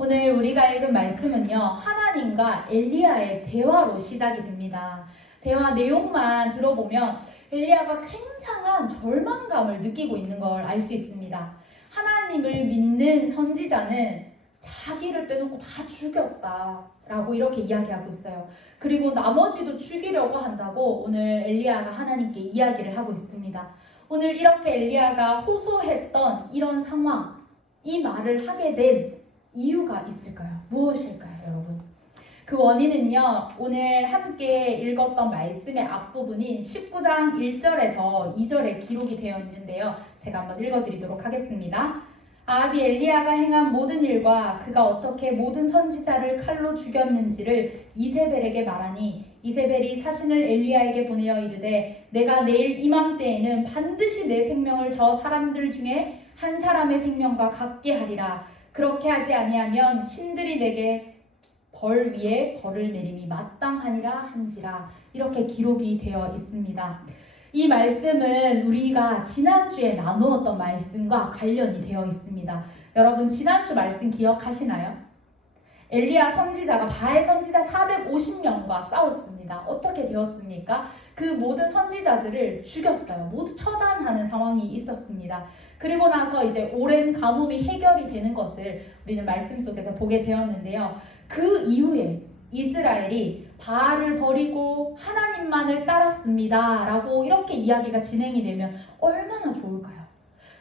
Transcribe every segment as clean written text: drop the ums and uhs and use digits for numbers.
오늘 우리가 읽은 말씀은요, 하나님과 엘리야의 대화로 시작이 됩니다. 대화 내용만 들어보면 엘리야가 굉장한 절망감을 느끼고 있는 걸 알 수 있습니다. 하나님을 믿는 선지자는 자기를 빼놓고 다 죽였다라고 이렇게 이야기하고 있어요. 그리고 나머지도 죽이려고 한다고 오늘 엘리야가 하나님께 이야기를 하고 있습니다. 오늘 이렇게 엘리야가 호소했던 이런 상황, 이 말을 하게 된 이유가 있을까요? 무엇일까요, 여러분? 그 원인은요, 오늘 함께 읽었던 말씀의 앞부분인 19장 1절에서 2절에 기록이 되어 있는데요. 제가 한번 읽어드리도록 하겠습니다. 아합이 엘리야가 행한 모든 일과 그가 어떻게 모든 선지자를 칼로 죽였는지를 이세벨에게 말하니 이세벨이 사신을 엘리야에게 보내어 이르되 내가 내일 이맘때에는 반드시 내 생명을 저 사람들 중에 한 사람의 생명과 같게 하리라. 그렇게 하지 아니하면 신들이 내게 벌 위에 벌을 내림이 마땅하니라 한지라. 이렇게 기록이 되어 있습니다. 이 말씀은 우리가 지난주에 나누었던 말씀과 관련이 되어 있습니다. 여러분 지난주 말씀 기억하시나요? 엘리야 선지자가 바알 선지자 450명과 싸웠습니다. 어떻게 되었습니까? 그 모든 선지자들을 죽였어요. 모두 처단하는 상황이 있었습니다. 그리고 나서 이제 오랜 가뭄이 해결이 되는 것을 우리는 말씀 속에서 보게 되었는데요. 그 이후에 이스라엘이 바알을 버리고 하나님만을 따랐습니다 라고 이렇게 이야기가 진행이 되면 얼마나 좋을까요?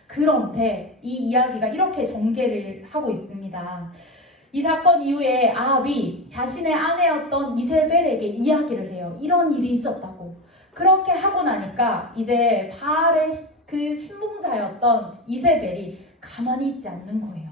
그런데 이 이야기가 이렇게 전개를 하고 있습니다. 이 사건 이후에 아합이 자신의 아내였던 이세벨에게 이야기를 해요. 이런 일이 있었다고. 그렇게 하고 나니까 이제 바알의 그 신봉자였던 이세벨이 가만히 있지 않는 거예요.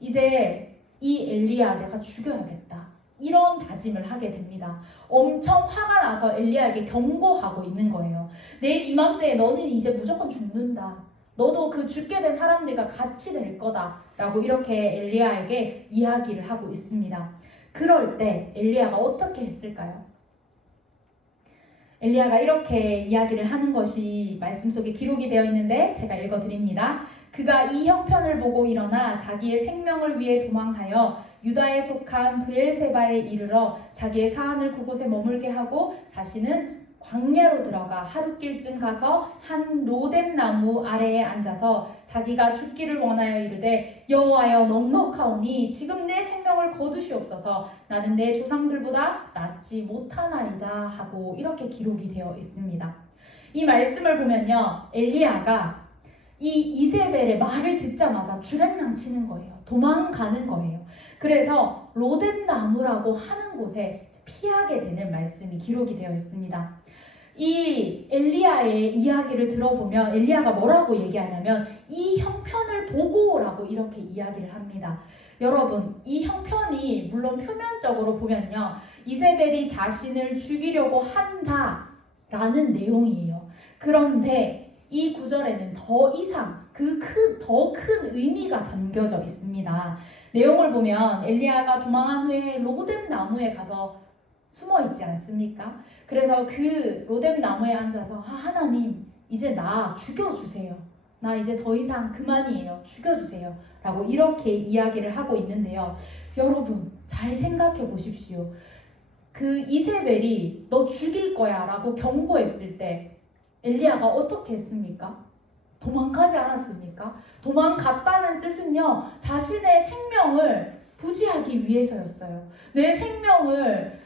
이제 이 엘리야 내가 죽여야겠다. 이런 다짐을 하게 됩니다. 엄청 화가 나서 엘리야에게 경고하고 있는 거예요. 내일 이맘때에 너는 이제 무조건 죽는다. 너도 그 죽게 된 사람들과 같이 될 거다 라고 이렇게 엘리야에게 이야기를 하고 있습니다. 그럴 때 엘리야가 어떻게 했을까요? 엘리야가 이렇게 이야기를 하는 것이 말씀 속에 기록이 되어 있는데 제가 읽어드립니다. 그가 이 형편을 보고 일어나 자기의 생명을 위해 도망하여 유다에 속한 브엘세바에 이르러 자기의 사안을 그곳에 머물게 하고 자신은 광야로 들어가 하룻길쯤 가서 한 로뎀 나무 아래에 앉아서 자기가 죽기를 원하여 이르되 여호와여 넉넉하오니 지금 내 생명을 거두시옵소서 나는 내 조상들보다 낫지 못하나이다 하고 이렇게 기록이 되어 있습니다. 이 말씀을 보면요, 엘리야가 이 이세벨의 말을 듣자마자 주랭랑치는 거예요. 도망가는 거예요. 그래서 로뎀 나무라고 하는 곳에 피하게 되는 말씀이 기록이 되어 있습니다. 이 엘리야의 이야기를 들어보면 엘리야가 뭐라고 얘기하냐면 이 형편을 보고라고 이렇게 이야기를 합니다. 여러분 이 형편이 물론 표면적으로 보면요 이세벨이 자신을 죽이려고 한다라는 내용이에요. 그런데 이 구절에는 더 이상 더 큰 의미가 담겨져 있습니다. 내용을 보면 엘리야가 도망한 후에 로뎀 나무에 가서 숨어 있지 않습니까? 그래서 그 로뎀 나무에 앉아서 하나님 이제 나 죽여주세요. 나 이제 더 이상 그만이에요. 죽여주세요. 라고 이렇게 이야기를 하고 있는데요. 여러분 잘 생각해 보십시오. 그 이세벨이 너 죽일 거야 라고 경고했을 때 엘리야가 어떻게 했습니까? 도망가지 않았습니까? 도망갔다는 뜻은요 자신의 생명을 부지하기 위해서였어요. 내 생명을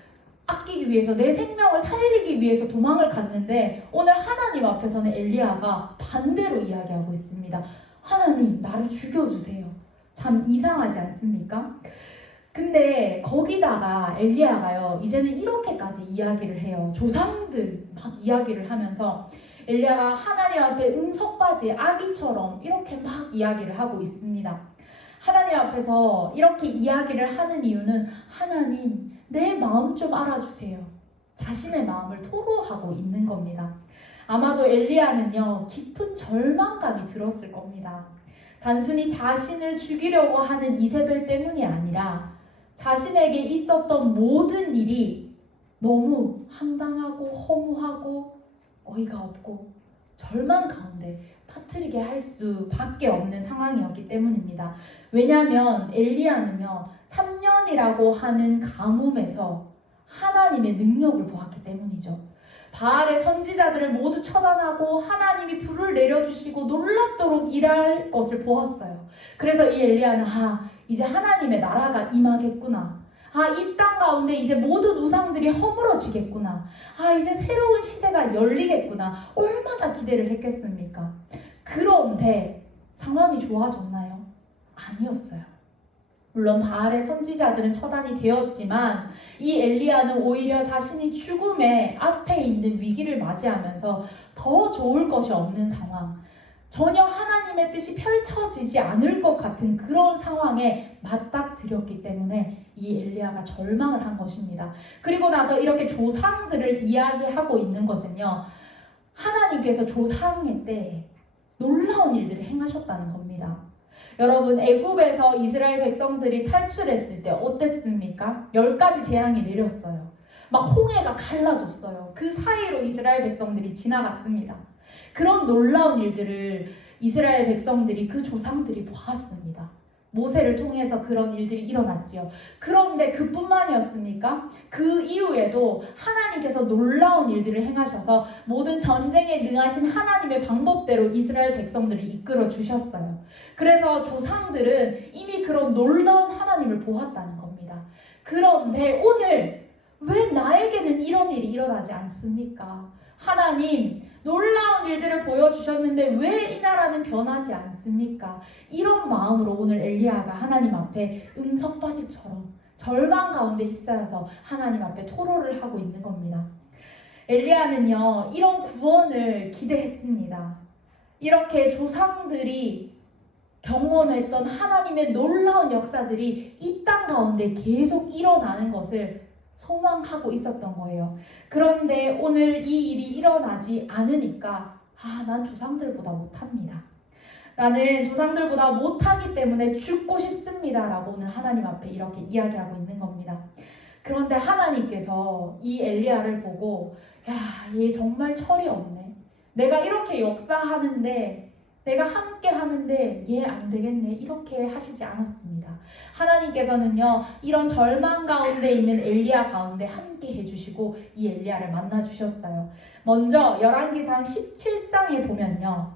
아끼기 위해서, 내 생명을 살리기 위해서 도망을 갔는데 오늘 하나님 앞에서는 엘리야가 반대로 이야기하고 있습니다. 하나님 나를 죽여주세요. 참 이상하지 않습니까? 근데 거기다가 엘리야가요 이제는 이렇게까지 이야기를 해요. 조상들 막 이야기를 하면서 엘리야가 하나님 앞에 응석바지 아기처럼 이렇게 막 이야기를 하고 있습니다. 하나님 앞에서 이렇게 이야기를 하는 이유는 하나님 내 마음 좀 알아주세요. 자신의 마음을 토로하고 있는 겁니다. 아마도 엘리야는요 깊은 절망감이 들었을 겁니다. 단순히 자신을 죽이려고 하는 이세벨 때문이 아니라 자신에게 있었던 모든 일이 너무 황당하고 허무하고 어이가 없고 절망 가운데 빠뜨리게 할 수밖에 없는 상황이었기 때문입니다. 왜냐하면 엘리야는요 3년이라고 하는 가뭄에서 하나님의 능력을 보았기 때문이죠. 바알의 선지자들을 모두 처단하고 하나님이 불을 내려주시고 놀랍도록 일할 것을 보았어요. 그래서 이 엘리야는 이제 하나님의 나라가 임하겠구나. 이 땅 가운데 이제 모든 우상들이 허물어지겠구나. 이제 새로운 시대가 열리겠구나. 얼마나 기대를 했겠습니까? 그런데 상황이 좋아졌나요? 아니었어요. 물론 바알의 선지자들은 처단이 되었지만 이 엘리야는 오히려 자신이 죽음의 앞에 있는 위기를 맞이하면서 더 좋을 것이 없는 상황, 전혀 하나님의 뜻이 펼쳐지지 않을 것 같은 그런 상황에 맞닥뜨렸기 때문에 이 엘리야가 절망을 한 것입니다. 그리고 나서 이렇게 조상들을 이야기하고 있는 것은요, 하나님께서 조상의 때에 놀라운 일들을 행하셨다는 겁니다. 여러분, 애굽에서 이스라엘 백성들이 탈출했을 때 어땠습니까? 10가지 재앙이 내렸어요. 막 홍해가 갈라졌어요. 그 사이로 이스라엘 백성들이 지나갔습니다. 그런 놀라운 일들을 이스라엘 백성들이 그 조상들이 보았습니다. 모세를 통해서 그런 일들이 일어났지요. 그런데 그뿐만이었습니까? 그 이후에도 하나님께서 놀라운 일들을 행하셔서 모든 전쟁에 능하신 하나님의 방법대로 이스라엘 백성들을 이끌어 주셨어요. 그래서 조상들은 이미 그런 놀라운 하나님을 보았다는 겁니다. 그런데 오늘 왜 나에게는 이런 일이 일어나지 않습니까? 하나님, 놀라운 일들을 보여주셨는데 왜 이 나라는 변하지 않습니까? 이런 마음으로 오늘 엘리야가 하나님 앞에 응석바지처럼 절망 가운데 휩싸여서 하나님 앞에 토로를 하고 있는 겁니다. 엘리야는요, 이런 구원을 기대했습니다. 이렇게 조상들이 경험했던 하나님의 놀라운 역사들이 이 땅 가운데 계속 일어나는 것을 소망하고 있었던 거예요. 그런데 오늘 이 일이 일어나지 않으니까 난 조상들보다 못합니다. 나는 조상들보다 못하기 때문에 죽고 싶습니다. 라고 오늘 하나님 앞에 이렇게 이야기하고 있는 겁니다. 그런데 하나님께서 이 엘리야를 보고 얘 정말 철이 없네. 내가 이렇게 역사하는데 내가 함께 하는데 얘 안 되겠네. 이렇게 하시지 않았습니다. 하나님께서는요, 이런 절망 가운데 있는 엘리야 가운데 함께 해주시고 이 엘리야를 만나주셨어요. 먼저 열왕기상 17장에 보면요,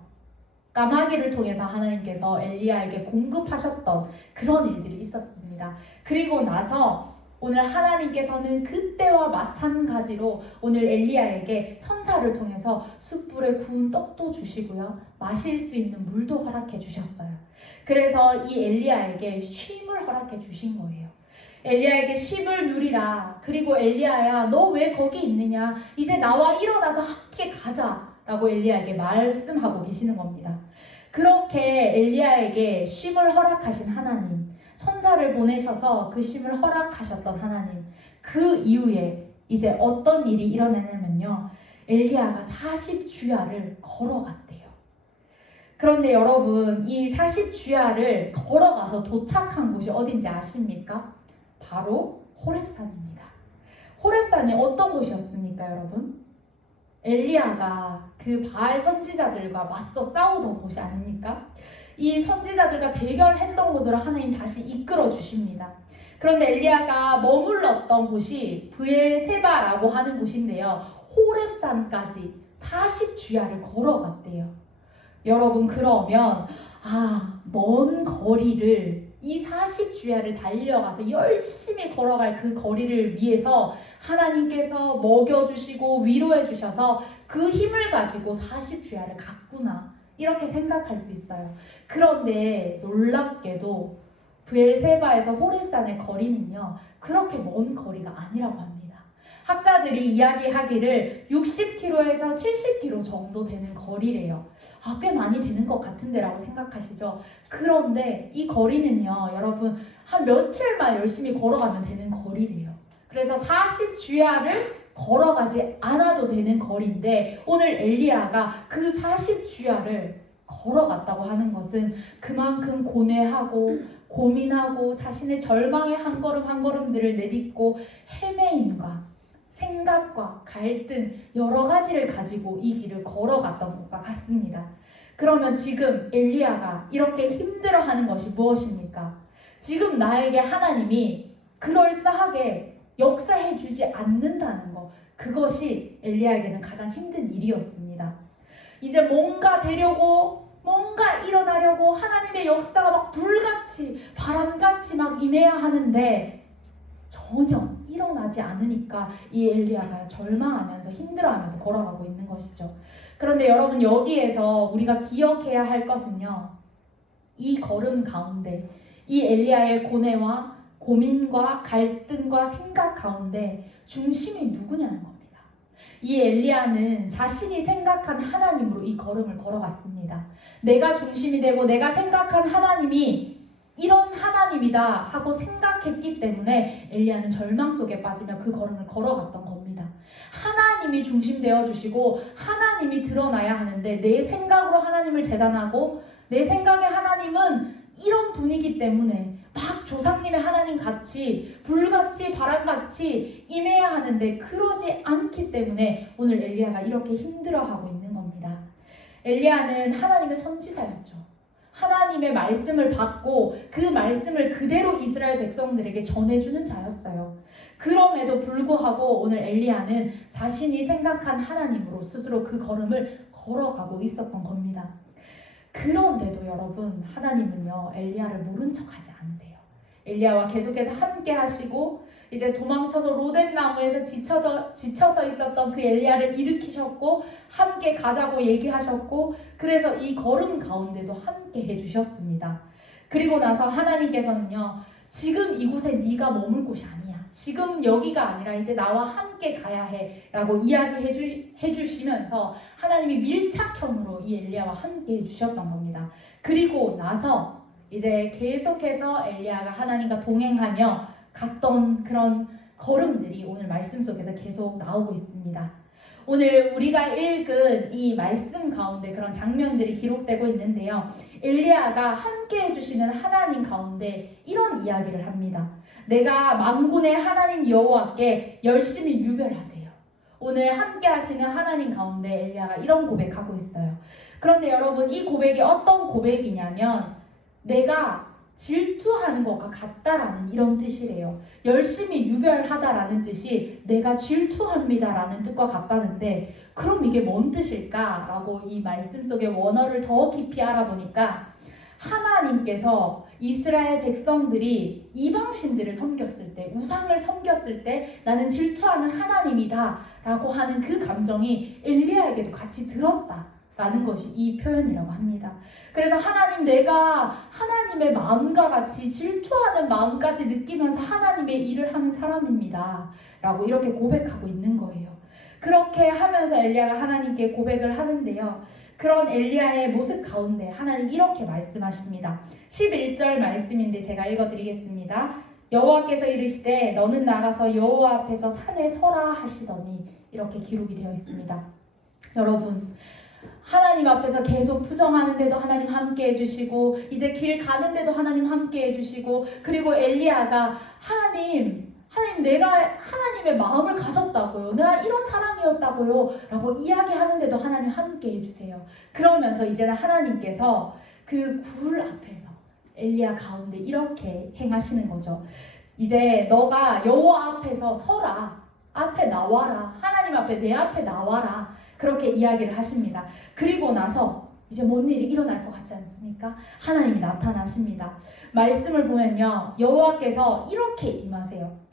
까마귀를 통해서 하나님께서 엘리야에게 공급하셨던 그런 일들이 있었습니다. 그리고 나서 오늘 하나님께서는 그때와 마찬가지로 오늘 엘리야에게 천사를 통해서 숯불에 구운 떡도 주시고요, 마실 수 있는 물도 허락해 주셨어요. 그래서 이 엘리야에게 쉼을 허락해 주신 거예요. 엘리야에게 쉼을 누리라. 그리고 엘리야야, 너 왜 거기 있느냐? 이제 나와 일어나서 함께 가자 라고 엘리야에게 말씀하고 계시는 겁니다. 그렇게 엘리야에게 쉼을 허락하신 하나님, 천사를 보내셔서 그 쉼을 허락하셨던 하나님, 그 이후에 이제 어떤 일이 일어나냐면요, 엘리야가 40주야를 걸어갔대요. 그런데 여러분, 이 40주야를 걸어가서 도착한 곳이 어딘지 아십니까? 바로 호렙산입니다. 호렙산이 어떤 곳이었습니까, 여러분? 엘리야가 그 바알 선지자들과 맞서 싸우던 곳이 아닙니까? 이 선지자들과 대결했던 곳으로 하나님 다시 이끌어 주십니다. 그런데 엘리야가 머물렀던 곳이 브엘세바라고 하는 곳인데요, 호렙산까지 40주야를 걸어갔대요. 여러분, 그러면 먼 거리를 이 40주야를 달려가서 열심히 걸어갈 그 거리를 위해서 하나님께서 먹여주시고 위로해주셔서 그 힘을 가지고 40주야를 갔구나, 이렇게 생각할 수 있어요. 그런데 놀랍게도 브엘세바에서 호렙산의 거리는요, 그렇게 먼 거리가 아니라고 합니다. 학자들이 이야기하기를 60km에서 70km 정도 되는 거리래요. 꽤 많이 되는 것 같은데 라고 생각하시죠? 그런데 이 거리는요, 여러분, 한 며칠만 열심히 걸어가면 되는 거리래요. 그래서 40주야를 걸어가지 않아도 되는 거리인데 오늘 엘리야가 그 40주야를 걸어갔다고 하는 것은 그만큼 고뇌하고 고민하고 자신의 절망의 한 걸음 한 걸음들을 내딛고 헤매임과 생각과 갈등 여러 가지를 가지고 이 길을 걸어갔던 것과 같습니다. 그러면 지금 엘리야가 이렇게 힘들어하는 것이 무엇입니까? 지금 나에게 하나님이 그럴싸하게 역사해 주지 않는다는 것, 그것이 엘리야에게는 가장 힘든 일이었습니다. 이제 뭔가 되려고, 뭔가 일어나려고 하나님의 역사가 막 불같이, 바람같이 막 임해야 하는데 전혀 일어나지 않으니까 이 엘리야가 절망하면서 힘들어하면서 걸어가고 있는 것이죠. 그런데 여러분, 여기에서 우리가 기억해야 할 것은요, 이 걸음 가운데 이 엘리야의 고뇌와 고민과 갈등과 생각 가운데 중심이 누구냐는 겁니다. 이 엘리야는 자신이 생각한 하나님으로 이 걸음을 걸어갔습니다. 내가 중심이 되고 내가 생각한 하나님이 이런 하나님이다 하고 생각했기 때문에 엘리야는 절망 속에 빠지며 그 걸음을 걸어갔던 겁니다. 하나님이 중심되어 주시고 하나님이 드러나야 하는데 내 생각으로 하나님을 재단하고 내 생각의 하나님은 이런 분위기 때문에 막 조상님의 하나님 같이 불같이 바람같이 임해야 하는데 그러지 않기 때문에 오늘 엘리야가 이렇게 힘들어하고 있는 겁니다. 엘리야는 하나님의 선지자였죠. 하나님의 말씀을 받고 그 말씀을 그대로 이스라엘 백성들에게 전해주는 자였어요. 그럼에도 불구하고 오늘 엘리야는 자신이 생각한 하나님으로 스스로 그 걸음을 걸어가고 있었던 겁니다. 그런데도 여러분, 하나님은요 엘리야를 모른 척하지 않으세요. 엘리야와 계속해서 함께 하시고 이제 도망쳐서 로뎀 나무에서 지쳐서 있었던 그 엘리야를 일으키셨고 함께 가자고 얘기하셨고 그래서 이 걸음 가운데도 함께 해주셨습니다. 그리고 나서 하나님께서는요, 지금 이곳에 네가 머물 곳이 아니야. 지금 여기가 아니라 이제 나와 함께 가야 해 라고 이야기해 주시면서 하나님이 밀착형으로 이 엘리야와 함께 해주셨던 겁니다. 그리고 나서 이제 계속해서 엘리야가 하나님과 동행하며 갔던 그런 걸음들이 오늘 말씀 속에서 계속 나오고 있습니다. 오늘 우리가 읽은 이 말씀 가운데 그런 장면들이 기록되고 있는데요. 엘리야가 함께 해주시는 하나님 가운데 이런 이야기를 합니다. 내가 만군의 하나님 여호와께 열심히 유별하대요. 오늘 함께 하시는 하나님 가운데 엘리야가 이런 고백하고 있어요. 그런데 여러분, 이 고백이 어떤 고백이냐면 내가 질투하는 것과 같다라는 이런 뜻이래요. 열심히 유별하다라는 뜻이 내가 질투합니다라는 뜻과 같다는데 그럼 이게 뭔 뜻일까? 라고 이 말씀 속의 원어를 더 깊이 알아보니까 하나님께서 이스라엘 백성들이 이방신들을 섬겼을 때, 우상을 섬겼을 때 나는 질투하는 하나님이다 라고 하는 그 감정이 엘리야에게도 같이 들었다 라는 것이 이 표현이라고 합니다. 그래서 하나님, 내가 하나님의 마음과 같이 질투하는 마음까지 느끼면서 하나님의 일을 하는 사람입니다 라고 이렇게 고백하고 있는 거예요. 그렇게 하면서 엘리야가 하나님께 고백을 하는데요, 그런 엘리야의 모습 가운데 하나님 이렇게 말씀하십니다. 11절 말씀인데 제가 읽어드리겠습니다. 여호와께서 이르시되 너는 나가서 여호와 앞에서 산에 서라 하시더니 이렇게 기록이 되어 있습니다. 여러분, 하나님 앞에서 계속 투정하는데도 하나님 함께 해주시고 이제 길 가는데도 하나님 함께 해주시고 그리고 엘리야가 하나님 내가 하나님의 마음을 가졌다고요. 내가 이런 사람이었다고요. 라고 이야기하는데도 하나님 함께 해주세요. 그러면서 이제는 하나님께서 그 굴 앞에서 엘리야 가운데 이렇게 행하시는 거죠. 이제 너가 여호와 앞에서 서라. 앞에 나와라. 하나님 앞에 내 앞에 나와라. 그렇게 이야기를 하십니다. 그리고 나서 이제 뭔 일이 일어날 것 같지 않습니까? 하나님이 나타나십니다. 말씀을 보면요, 여호와께서 이렇게 임하세요.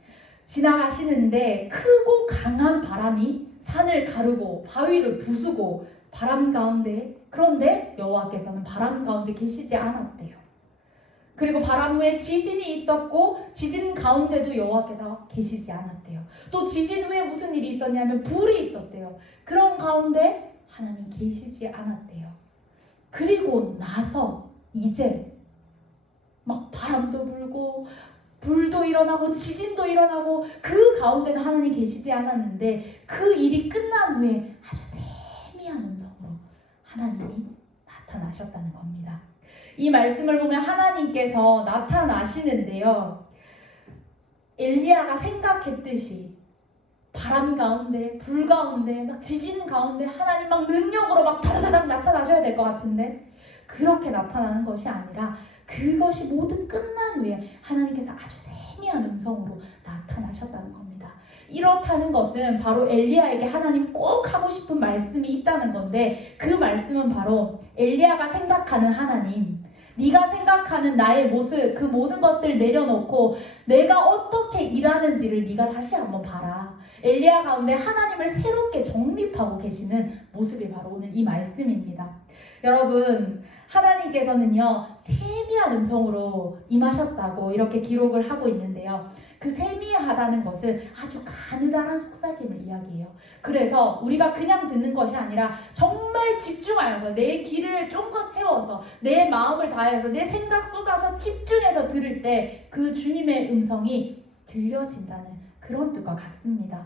지나가시는데 크고 강한 바람이 산을 가르고 바위를 부수고 바람 가운데, 그런데 여호와께서는 바람 가운데 계시지 않았대요. 그리고 바람 후에 지진이 있었고 지진 가운데도 여호와께서 계시지 않았대요. 또 지진 후에 무슨 일이 있었냐면 불이 있었대요. 그런 가운데 하나님 계시지 않았대요. 그리고 나서 이제 막 바람도 불고 불도 일어나고 지진도 일어나고 그 가운데는 하나님 계시지 않았는데 그 일이 끝난 후에 아주 세미한 음성으로 하나님이 나타나셨다는 겁니다. 이 말씀을 보면 하나님께서 나타나시는데요, 엘리야가 생각했듯이 바람 가운데, 불 가운데, 막 지진 가운데 하나님 막 능력으로 막 다다다닥 나타나셔야 될 것 같은데 그렇게 나타나는 것이 아니라 그것이 모두 끝난 후에 하나님께서 아주 세미한 음성으로 나타나셨다는 겁니다. 이렇다는 것은 바로 엘리야에게 하나님이 꼭 하고 싶은 말씀이 있다는 건데 그 말씀은 바로 엘리야가 생각하는 하나님, 네가 생각하는 나의 모습, 그 모든 것들 내려놓고 내가 어떻게 일하는지를 네가 다시 한번 봐라. 엘리야 가운데 하나님을 새롭게 정립하고 계시는 모습이 바로 오늘 이 말씀입니다. 여러분, 하나님께서는요 세미한 음성으로 임하셨다고 이렇게 기록을 하고 있는데요, 그 세미하다는 것은 아주 가느다란 속삭임을 이야기해요. 그래서 우리가 그냥 듣는 것이 아니라 정말 집중하여서 내 귀를 쫑긋 세워서 내 마음을 다해서 내 생각 쏟아서 집중해서 들을 때 그 주님의 음성이 들려진다는 그런 뜻과 같습니다.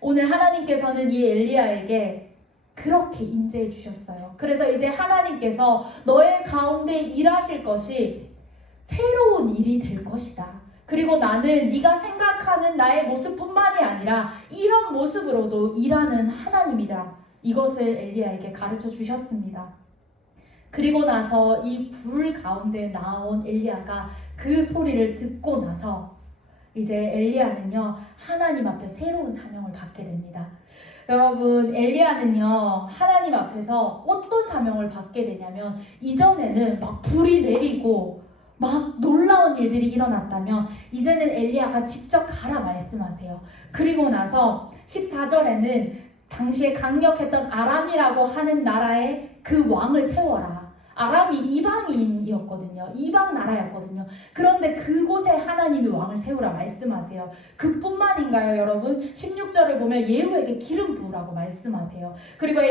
오늘 하나님께서는 이 엘리야에게 그렇게 임재해 주셨어요. 그래서 이제 하나님께서 너의 가운데 일하실 것이 새로운 일이 될 것이다. 그리고 나는 네가 생각하는 나의 모습뿐만이 아니라 이런 모습으로도 일하는 하나님이다. 이것을 엘리야에게 가르쳐 주셨습니다. 그리고 나서 이 불 가운데 나온 엘리야가 그 소리를 듣고 나서 이제 엘리야는요 하나님 앞에 새로운 사명을 받게 됩니다. 여러분, 엘리야는요 하나님 앞에서 어떤 사명을 받게 되냐면 이전에는 막 불이 내리고 막 놀라운 일들이 일어났다면 이제는 엘리야가 직접 가라 말씀하세요. 그리고 나서 14절에는 당시에 강력했던 아람이라고 하는 나라의 그 왕을 세워라. 아람이 이방인이었거든요. 이방 나라였거든요. 그런데 그곳에 하나님이 왕을 세우라 말씀하세요. 그뿐만인가요, 여러분? 16절을 보면 예후에게 기름 부으라고 말씀하세요. 그리고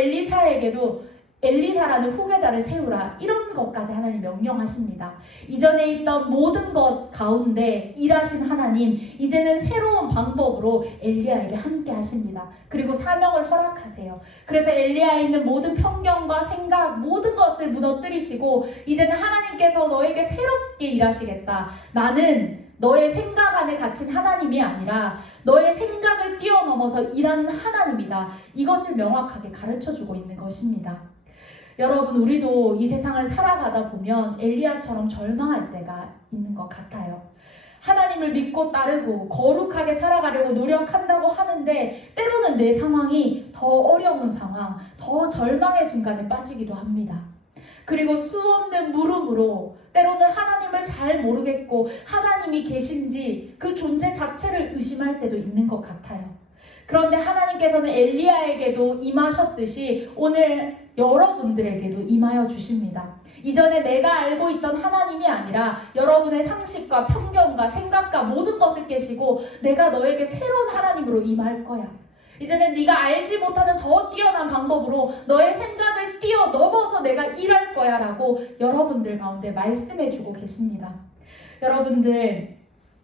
엘리사라는 후계자를 세우라, 이런 것까지 하나님 명령하십니다. 이전에 있던 모든 것 가운데 일하신 하나님, 이제는 새로운 방법으로 엘리야에게 함께 하십니다. 그리고 사명을 허락하세요. 그래서 엘리야에 있는 모든 편견과 생각, 모든 것을 무너뜨리시고 이제는 하나님께서 너에게 새롭게 일하시겠다. 나는 너의 생각 안에 갇힌 하나님이 아니라 너의 생각을 뛰어넘어서 일하는 하나님이다. 이것을 명확하게 가르쳐주고 있는 것입니다. 여러분, 우리도 이 세상을 살아가다 보면 엘리야처럼 절망할 때가 있는 것 같아요. 하나님을 믿고 따르고 거룩하게 살아가려고 노력한다고 하는데 때로는 내 상황이 더 어려운 상황, 더 절망의 순간에 빠지기도 합니다. 그리고 수없는 물음으로 때로는 하나님을 잘 모르겠고 하나님이 계신지 그 존재 자체를 의심할 때도 있는 것 같아요. 그런데 하나님께서는 엘리야에게도 임하셨듯이 오늘 여러분들에게도 임하여 주십니다. 이전에 내가 알고 있던 하나님이 아니라 여러분의 상식과 편견과 생각과 모든 것을 깨시고 내가 너에게 새로운 하나님으로 임할 거야. 이제는 네가 알지 못하는 더 뛰어난 방법으로 너의 생각을 뛰어넘어서 내가 일할 거야 라고 여러분들 가운데 말씀해 주고 계십니다. 여러분들,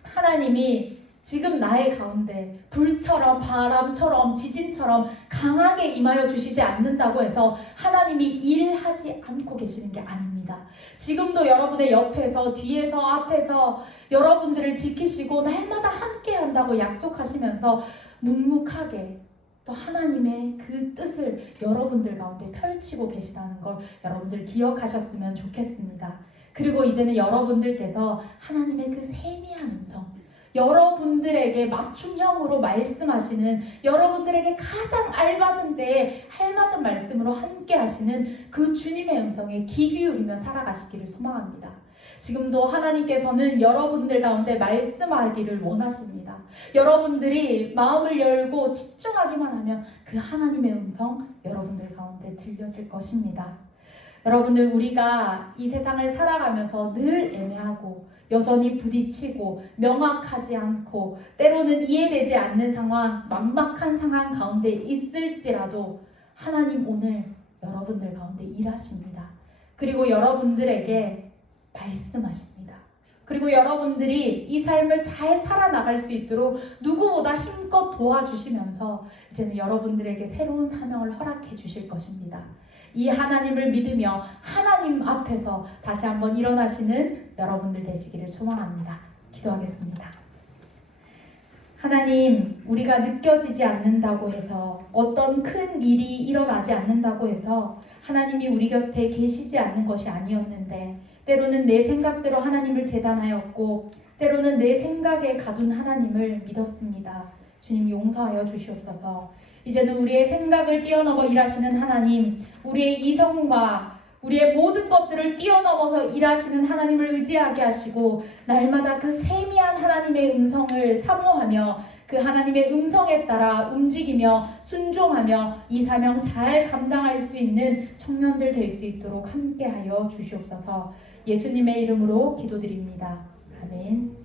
하나님이 지금 나의 가운데 불처럼 바람처럼 지진처럼 강하게 임하여 주시지 않는다고 해서 하나님이 일하지 않고 계시는 게 아닙니다. 지금도 여러분의 옆에서 뒤에서 앞에서 여러분들을 지키시고 날마다 함께 한다고 약속하시면서 묵묵하게 또 하나님의 그 뜻을 여러분들 가운데 펼치고 계시다는 걸 여러분들 기억하셨으면 좋겠습니다. 그리고 이제는 여러분들께서 하나님의 그 세미한 음성, 여러분들에게 맞춤형으로 말씀하시는, 여러분들에게 가장 알맞은 때에 알맞은 말씀으로 함께 하시는 그 주님의 음성에 귀 기울이며 살아가시기를 소망합니다. 지금도 하나님께서는 여러분들 가운데 말씀하기를 원하십니다. 여러분들이 마음을 열고 집중하기만 하면 그 하나님의 음성 여러분들 가운데 들려질 것입니다. 여러분들, 우리가 이 세상을 살아가면서 늘 애매하고 여전히 부딪히고 명확하지 않고 때로는 이해되지 않는 상황, 막막한 상황 가운데 있을지라도 하나님 오늘 여러분들 가운데 일하십니다. 그리고 여러분들에게 말씀하십니다. 그리고 여러분들이 이 삶을 잘 살아나갈 수 있도록 누구보다 힘껏 도와주시면서 이제는 여러분들에게 새로운 사명을 허락해 주실 것입니다. 이 하나님을 믿으며 하나님 앞에서 다시 한번 일어나시는 여러분들 되시기를 소망합니다. 기도하겠습니다. 하나님, 우리가 느껴지지 않는다고 해서, 어떤 큰 일이 일어나지 않는다고 해서 하나님이 우리 곁에 계시지 않는 것이 아니었는데, 때로는 내 생각대로 하나님을 재단하였고 때로는 내 생각에 가둔 하나님을 믿었습니다. 주님, 용서하여 주시옵소서. 이제는 우리의 생각을 뛰어넘어 일하시는 하나님, 우리의 이성과 우리의 모든 것들을 뛰어넘어서 일하시는 하나님을 의지하게 하시고, 날마다 그 세미한 하나님의 음성을 사모하며 그 하나님의 음성에 따라 움직이며 순종하며 이 사명 잘 감당할 수 있는 청년들 될 수 있도록 함께하여 주시옵소서. 예수님의 이름으로 기도드립니다. 아멘.